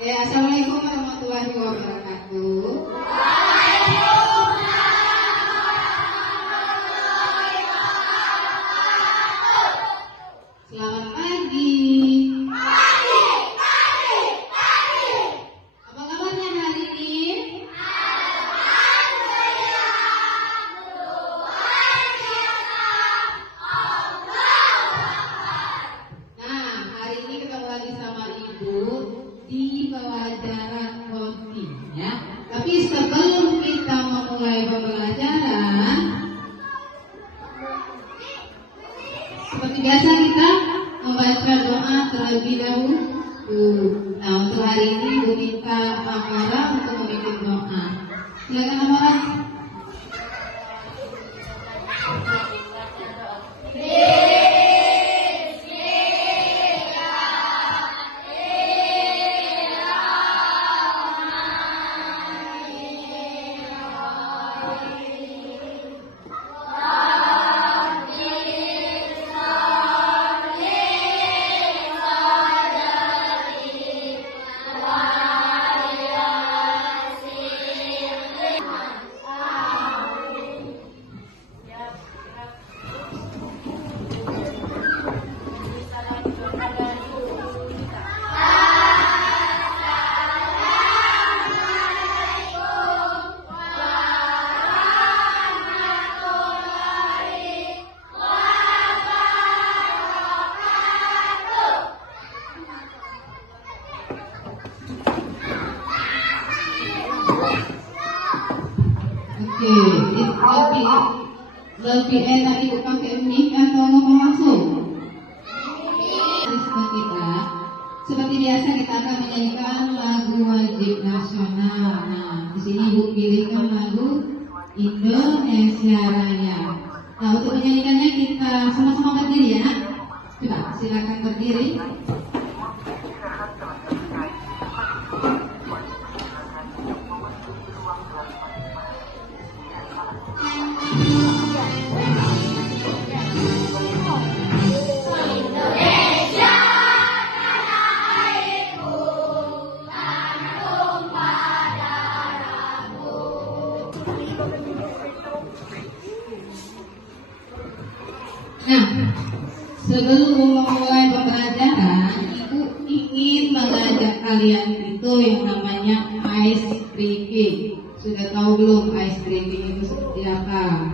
Assalamualaikum warahmatullahi wabarakatuh. Selamat pagi. Apa kabarnya hari ini? Nah, hari ini ketemu lagi sama Ibu di pelajaran konti, ya. Tapi sebelum kita memulai pembelajaran, seperti biasa kita membaca doa terlebih dahulu. Nah, untuk hari ini Ibu minta Amara untuk memimpin doa. Silakan Amara. Lebih enak Ibu pakai mic atau ngomong langsung? Kita, seperti biasa kita akan menyanyikan lagu wajib nasional. Nah, di sini Ibu pilihkan lagu Indonesia Raya. Nah, untuk menyanyikannya kita sama-sama berdiri ya. Coba silakan berdiri. Nah, sebelum memulai pembelajaran, Ibu ingin mengajak kalian itu yang namanya ice breaking. Sudah tahu belum ice breaking itu seperti apa?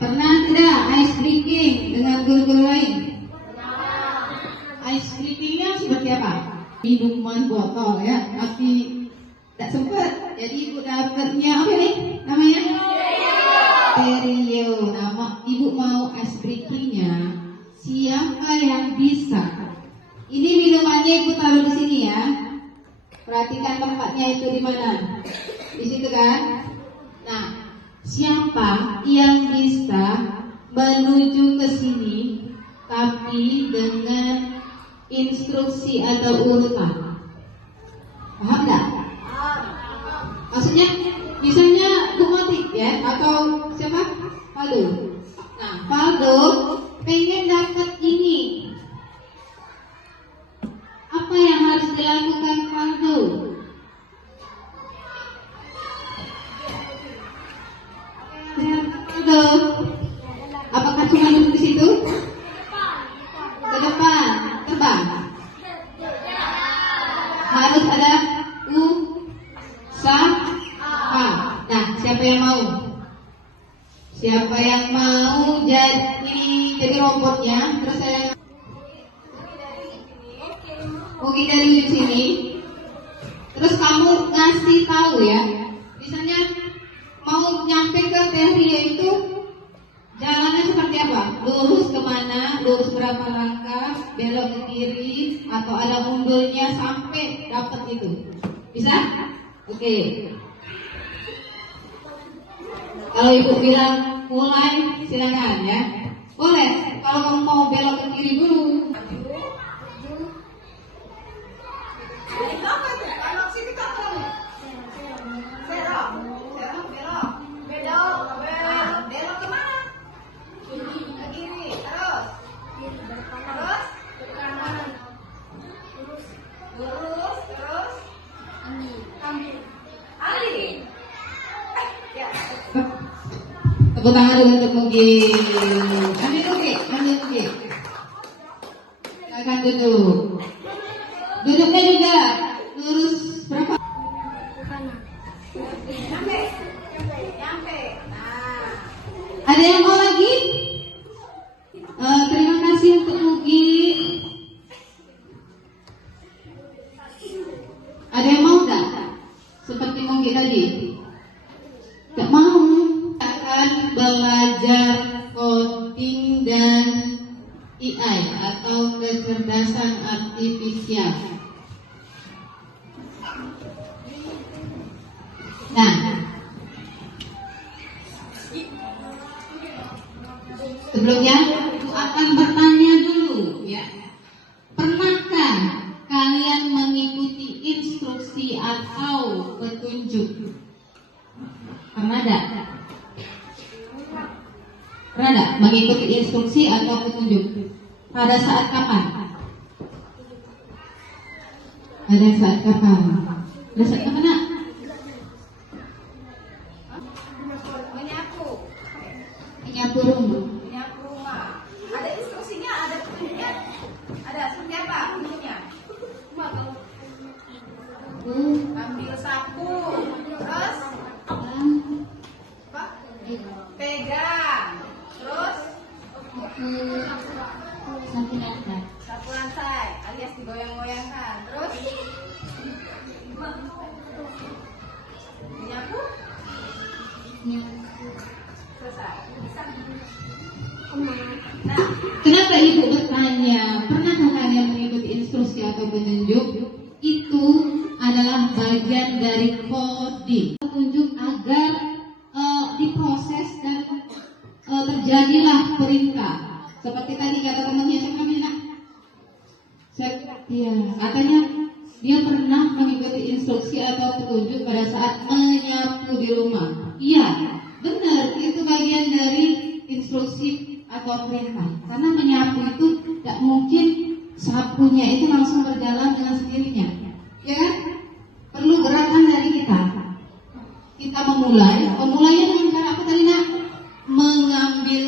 Pernah tidak ice breaking dengan guru-guru lain? Ice breakingnya seperti apa? Minuman botol ya, pasti tidak sempat. Jadi Ibu dapatnya apa nih namanya? Terio. Nama Ibu mau ice breakingnya. Siapa yang bisa? Ini minumannya Ibu taruh di sini ya. Perhatikan tempatnya itu di mana? Di situ kan? Nah, siapa yang bisa menuju ke sini tapi dengan instruksi atau urutan? Paham nggak? Maksudnya, misalnya Bumotik ya, atau siapa? Faldo. Nah, Faldo pengen dapat ini. Apa yang harus dilakukan Faldo? Faldo, apakah cuma duduk di situ? Ke depan, terbang. Harus ada usaha. Nah, siapa yang mau? Siapa yang mau jadi robotnya? Terus saya Oke dari sini. Terus kamu ngasih tahu ya. Misalnya mau nyampe ke Teria itu jalannya seperti apa? Lurus kemana? Lurus berapa langkah? Belok ke kiri? Atau ada mundurnya sampai dapat itu? Bisa? Oke. Kalau Ibu bilang mulai, silakan ya. Boleh. Kalau kamu mau belok ke kiri dulu. Belok kemana? Ke kiri, terus ke kanan, lurus, Tepuk tangan dulu untuk Mugi. Ambil Mugi, ambil Mugi. Silakan duduk. Duduknya juga lurus berapa? Nyampe. Nyampe. Nah. Ada yang mau lagi? Terima kasih untuk Mugi. Ada yang mau nggak? Seperti Mugi tadi? Nggak mau. Akan belajar coding dan AI atau kecerdasan artifisial. Nah, sebelumnya aku akan bertanya dulu ya. Pernahkah kalian mengikuti instruksi atau petunjuk? Pernah ada? Pernah ada mengikuti instruksi atau petunjuk? Pada saat kapan? Pada saat kapan? Pada saat kapan nak? Menyapu. Menyapu rumah. Menyapu rumah. Ada instruksinya, ada petunjuknya. Ada seperti apa petunjuknya? Ambil sapu. Terus apa? Pegang. Terus sapu lantai alias digoyang-goyangkan. Terus menyapu. Selesai. Nah, Kenapa ibu bertanya? Pernahkah kalian mengikuti instruksi atau petunjuk? Itu adalah bagian dari coding. Petunjuk agar diproses dan terjadilah perintah. Seperti tadi kata temannya, siapa namanya? Iya, katanya dia pernah mengikuti instruksi atau petunjuk pada saat menyapu di rumah. Iya, benar, itu bagian dari instruksi atau perintah. Karena menyapu itu tidak mungkin sapunya itu langsung berjalan dengan sendirinya, ya kan? Perlu gerakan dari kita. Kita memulainya dengan cara apa tadi nak? Mengambil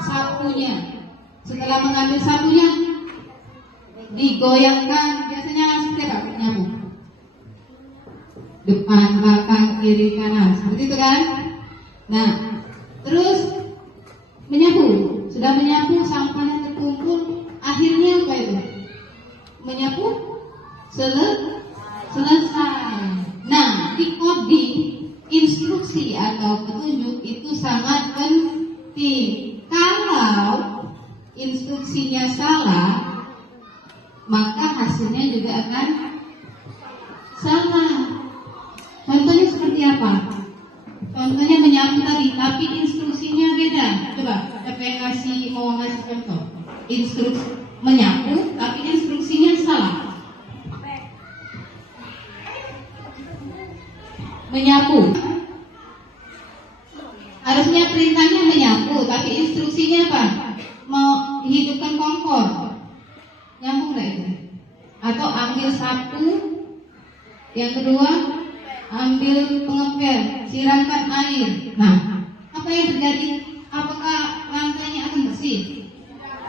sapunya. Setelah mengambil sapunya, digoyangkan. Biasanya seperti apa menyapu? Depan, belakang, kiri, kanan, seperti itu kan? Nah, terus menyapu. Sudah menyapu, sampahnya terkumpul. Akhirnya apa itu? Menyapu selesai. Nah, di coding instruksi atau petunjuk itu sangat penting. Kalau instruksinya salah, maka hasilnya juga akan salah. Contohnya seperti apa? Contohnya menyapu tadi, tapi instruksinya beda. Coba, siapa yang mau ngasih contoh? Instruksi menyapu, tapi instruksinya salah. Menyapu. Harusnya perintahnya menyapu, tapi instruksinya apa? Mau hidupkan kompor. Nyambung nggak itu? Atau ambil sapu. Yang kedua, ambil pengepel, siramkan air. Nah, apa yang terjadi? Apakah lantainya akan bersih?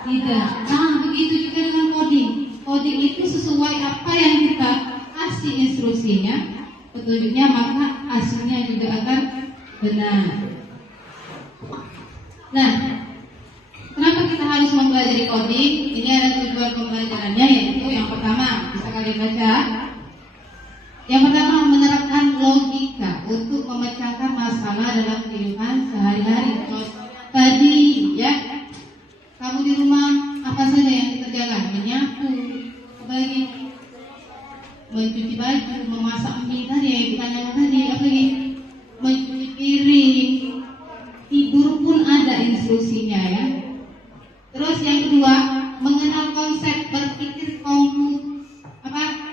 Tidak. Nah, begitu juga dengan coding. Coding itu sesuai apa yang kita kasih instruksinya, petunjuknya, maka hasilnya juga akan benar. Nah, kenapa kita harus mempelajari coding? Ini ada tujuan pembelajarannya, yaitu yang pertama, bisa kalian baca. Yang pertama, menerapkan logika untuk memecahkan masalah dalam kehidupan sehari-hari. Tadi ya, kamu di rumah apa saja yang dikerjakan? Menyapu, apalagi mencuci baju, memasak mie tadi yang kita nyamuk tadi, apalagi mencuci piring, tidur pun ada instruksinya ya. Terus yang kedua, mengenal konsep berpikir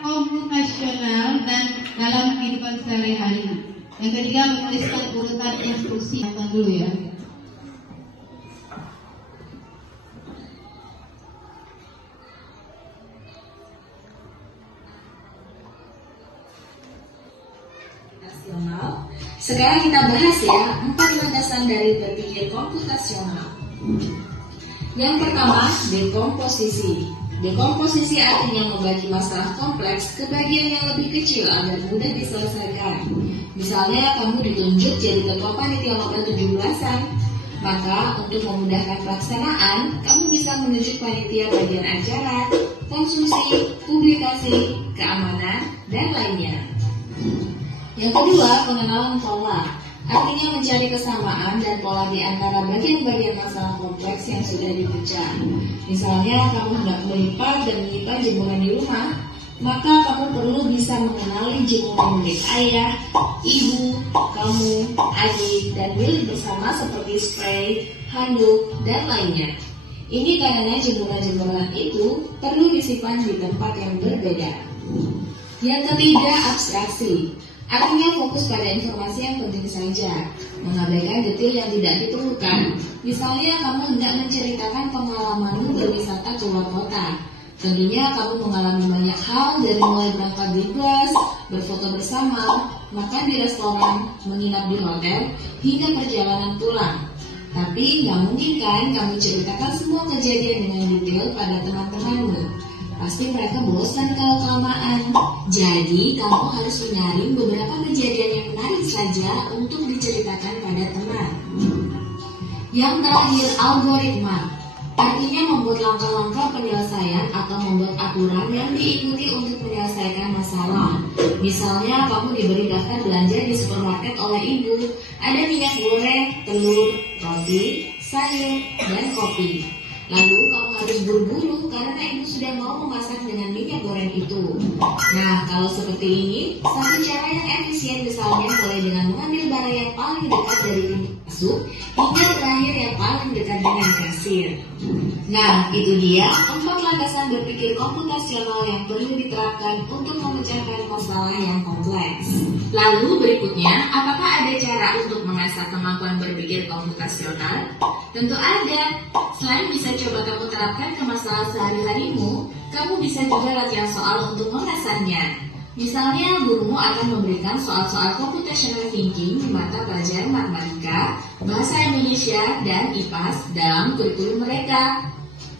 komputasional dan dalam kehidupan sehari-hari. Yang ketiga, menuliskan urutan instruksi. Tonton dulu ya. nasional Sekarang kita bahas ya 4 landasan dari berpikir komputasional. Yang pertama, dekomposisi. Dekomposisi artinya membagi masalah kompleks ke bagian yang lebih kecil agar mudah diselesaikan. Misalnya kamu ditunjuk jadi ketua panitia lomba 17-an. Maka untuk memudahkan pelaksanaan, kamu bisa menunjuk panitia bagian acara, konsumsi, publikasi, keamanan, dan lainnya. Yang kedua, pengenalan pola. Artinya mencari kesamaan dan pola di antara bagian-bagian masalah kompleks yang sudah dipecah. Misalnya, kamu hendak melipat dan menyimpan jemuran di rumah, maka kamu perlu bisa mengenali jemuran milik ayah, ibu, kamu, adik, dan milik bersama seperti spray, handuk, dan lainnya. Ini karena jemuran-jemuran itu perlu disimpan di tempat yang berbeda. Yang ketiga, abstraksi. Artinya fokus pada informasi yang penting saja, mengabaikan detail yang tidak diperlukan. Misalnya kamu hendak menceritakan pengalamanmu berwisata keluar kota. Tentunya kamu mengalami banyak hal dari mulai berangkat di bus, berfoto bersama, makan di restoran, menginap di hotel, hingga perjalanan pulang. Tapi nggak mungkin kan kamu ceritakan semua kejadian dengan detail pada teman-temanmu. Pasti mereka bosan kalau kelamaan. Jadi kamu harus menyaring beberapa kejadian yang menarik saja untuk diceritakan pada teman. Yang terakhir, algoritma. Artinya membuat langkah-langkah penyelesaian atau membuat aturan yang diikuti untuk menyelesaikan masalah. Misalnya kamu diberi daftar belanja di supermarket oleh ibu. Ada minyak goreng, telur, roti, sayur, dan kopi. Lalu kamu harus buru-buru karena ibu sudah mau memasak dengan minyak goreng itu. Nah, kalau seperti ini, satu cara yang efisien misalnya mulai dengan mengambil barang yang paling dekat dari pintu masuk hingga terakhir yang paling dekat dengan kasir. Nah, itu dia 4 landasan berpikir komputasional yang perlu diterapkan untuk memecahkan masalah yang kompleks. Lalu berikutnya, apakah ada cara untuk mengasah kemampuan berpikir komputasional? Tentu ada. Selain bisa coba kamu terapkan ke masalah sehari-harimu, kamu bisa juga latihan soal untuk mengasahnya. Misalnya, gurumu akan memberikan soal-soal computational thinking di mata pelajaran matematika, bahasa Indonesia, dan IPAS dalam kurikulum mereka.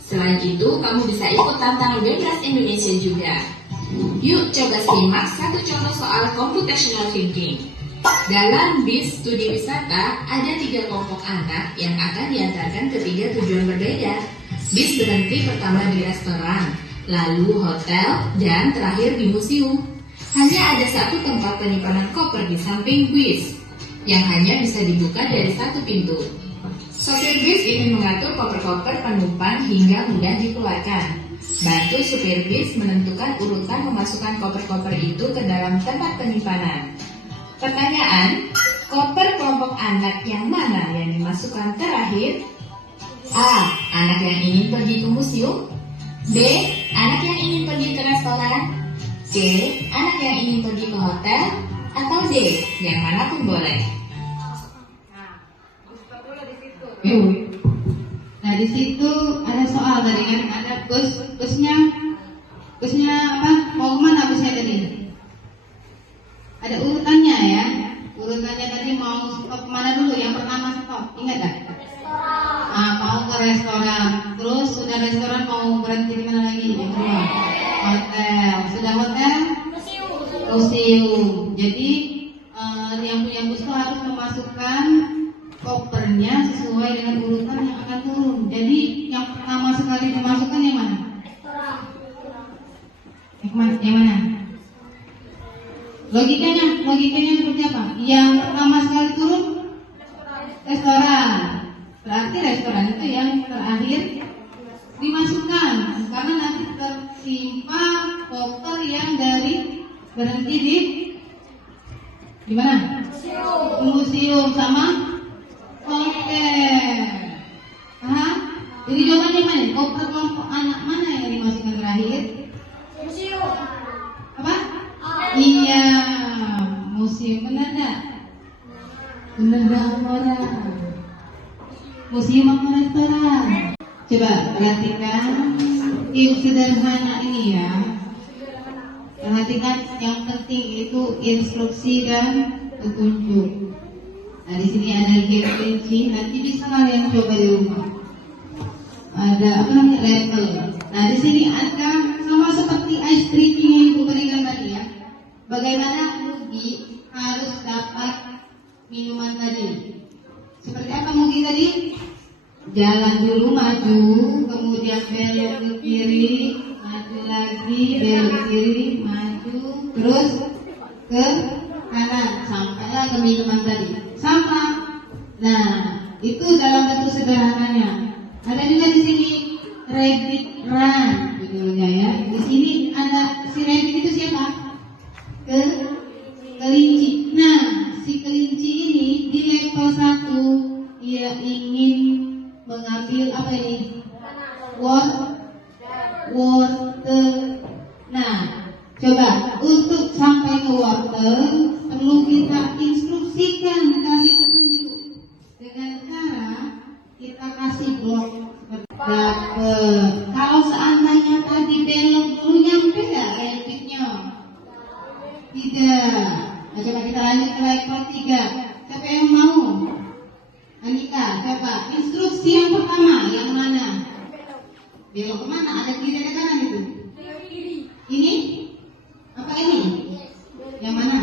Selain itu, kamu bisa ikut tantangan bebas Indonesia juga. Yuk coba simak satu contoh soal computational thinking. Dalam bis studi wisata, ada 3 kelompok anak yang akan diantarkan ke 3 tujuan berbeda. Bis berhenti pertama di restoran, lalu hotel, dan terakhir di museum. Hanya ada satu tempat penyimpanan koper di samping bis, yang hanya bisa dibuka dari satu pintu. Sopir bis ingin mengatur koper-koper penumpang hingga mudah dikeluarkan. Bantu supir bis menentukan urutan memasukkan koper-koper itu ke dalam tempat penyimpanan. Pertanyaan, koper kelompok anak yang mana yang dimasukkan terakhir? A. Anak yang ingin pergi ke museum. B. Anak yang ingin pergi ke restoran. C. Anak yang ingin pergi ke hotel. Atau D. Yang mana pun boleh. Nah, di situ ada soal tadi kan, ada busnya apa? Mau kemana busnya tadi? Ada urutannya ya. Urutannya tadi mau stop kemana dulu? Yang pertama stop, ingat gak? Mau ke restoran. Terus sudah restoran mau berhenti di mana lagi? Yang kedua, hotel. Sudah hotel? Museum. Jadi yang punya bus itu harus memasukkan kopernya sesuai dengan urutan yang akan turun. Jadi yang pertama sekali dimasukkan yang mana? Yang mana? Logikanya seperti apa? Yang pertama sekali turun restoran. Berarti restoran itu yang terakhir dimasukkan, karena nanti tertimpa koper yang dari berhenti di mana? Museum sama hotel. Paham? Jadi jawabannya mana? Koper kelompok anak mana yang dimasukkan terakhir? Museum. Apa? Iya, museum. Benar tak? Benar orang. Museum apa restoran? Coba perhatikan tips sederhana ini ya. Perhatikan yang penting itu instruksi dan petunjuk. Nah, di sini ada game kelinci, nanti bisa kalian coba di rumah. Ada apa namanya, level. Nah, di sini ada sama seperti ice cream yang Ibu berikan tadi ya. Bagaimana Mugi harus dapat minuman tadi? Seperti apa Mugi tadi? Jalan dulu maju, kemudian belok ke kiri, maju lagi, belok ke kiri, maju, terus ke kanan, sampailah ke minuman tadi. Sama. Nah, itu dalam bentuk sederhananya. Ada juga di sini rabbit run judulnya ya. Di sini ada si rabbit itu siapa? Kelinci. Nah, si kelinci ini di level 1 dia ingin mengambil apa ini? Water. Nah, coba untuk sampai ke water perlu kita instruksikan, kasih petunjuk dengan cara kita kasih blok dapet. Kalau seandainya tadi belok dulu nyampe nggak rabbitnya? Tidak. Nah, coba kita lanjut ke level 3. Siapa yang mau? Anika, coba instruksi yang pertama yang mana? Belok kemana? Ada kiri ada kanan itu? Ini? Apa ini? Yang mana?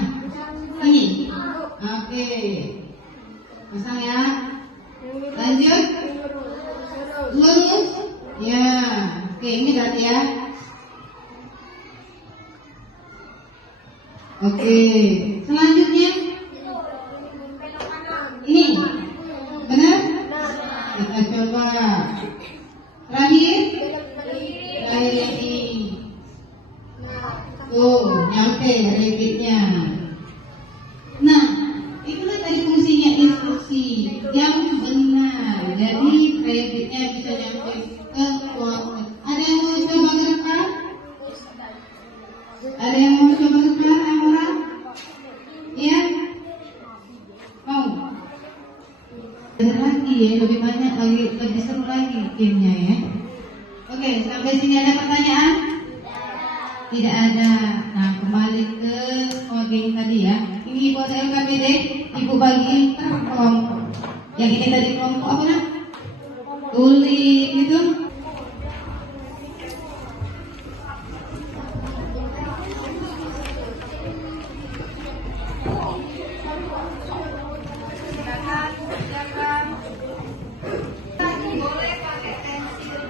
Ini? Oke. Pasang ya. Lanjut. Lurus. Ya. Oke, ini berarti ya. Oke. Selanjutnya. Ini. Benar? Kita coba. Terakhir. Terakhir ini. Tuh, nyampe rabbitnya. Nah, itulah tadi fungsinya instruksi yang benar. Jadi rabbitnya bisa nyampe ke water. Ada yang mau coba ke depan? Ada yang mau coba ke depan, orang? Iya? Mau? Lagi ya, lebih banyak lagi, lebih seru lagi gamenya ya. Oke, sampai sini ada pertanyaan? Tidak ada. Nah, kembali ke game tadi ya. Ini buat LKPD, Ibu bagi per kelompok. Yang ini tadi kelompok apa nak? Tulis gitu. Boleh pakai pensil.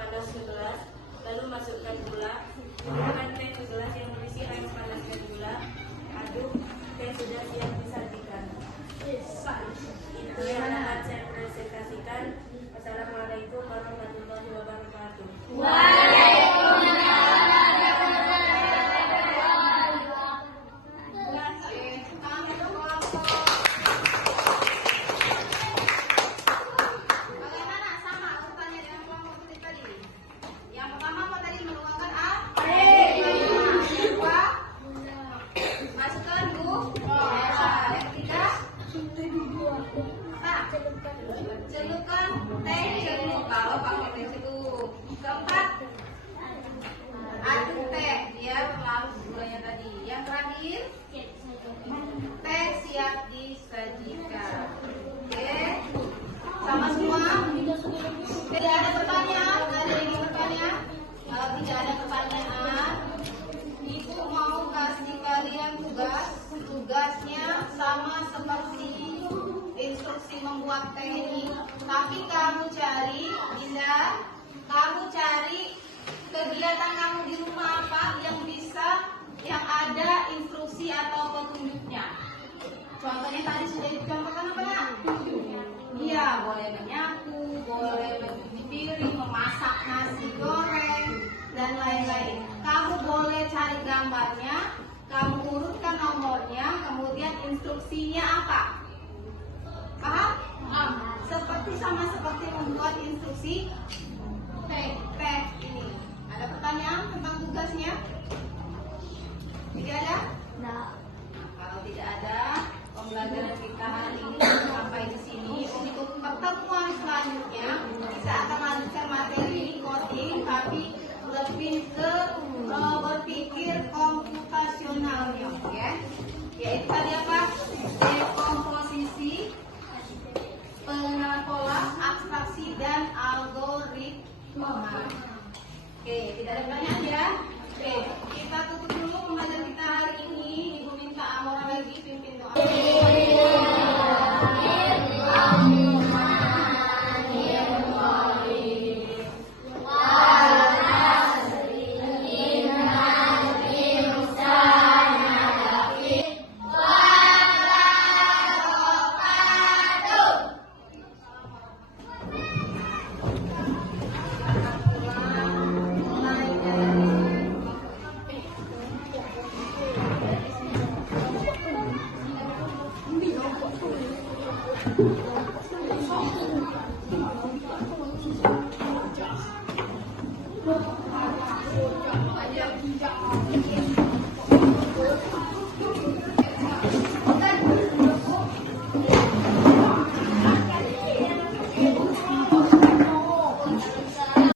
panas ke gelas, lalu masukkan gula. Gunakan teh ke gelas yang berisi air panas dan gula. Aduk, teh sudah siap disajikan. Itu yang akan saya presentasikan. Assalamualaikum warahmatullahi wabarakatuh. Bagaimana sama urutannya dengan kelompok seperti tadi? Yang pertama apa tadi menuangkan air. Yang kedua masukkan gula. Yang ketiga celupkan teh celup. Kalau pakai teh celup. Keempat aduk teh dia melarut gulanya tadi. Yang terakhir teh siap disajikan. Oke, sama semua. Tidak ada pertanyaan? Ada yang ingin bertanya? Kalau tidak ada pertanyaan, Ibu mau kasih kalian tugas. Tugasnya sama seperti instruksi membuat teh ini. Tapi kamu cari, Dinda, kamu cari kegiatan kamu di rumah apa yang bisa, yang ada instruksi atau petunjuknya. Contohnya tadi sudah dicontohkan apa ya? Iya, boleh menyapu, boleh mencuci piring, memasak nasi goreng, dan lain-lain. Kamu boleh cari gambarnya, kamu urutkan nomornya, kemudian instruksinya apa? Paham? Sama seperti membuat instruksi teh ini. Ada pertanyaan tentang tugasnya? Tidak ada? Kalau tidak ada, pembelajaran kita hari ini sampai di sini. Untuk pertemuan selanjutnya kita akan lanjutkan materi ini coding, tapi lebih ke berpikir komputasionalnya, ya. Yaitu tadi apa? Dekomposisi, pengenalan pola, abstraksi dan algoritma. Oke, tidak ada pertanyaan ya? Oke, kita tutup dulu pembelajaran kita hari ini. Ibu minta Amora lagi pimpin doa. Ayo,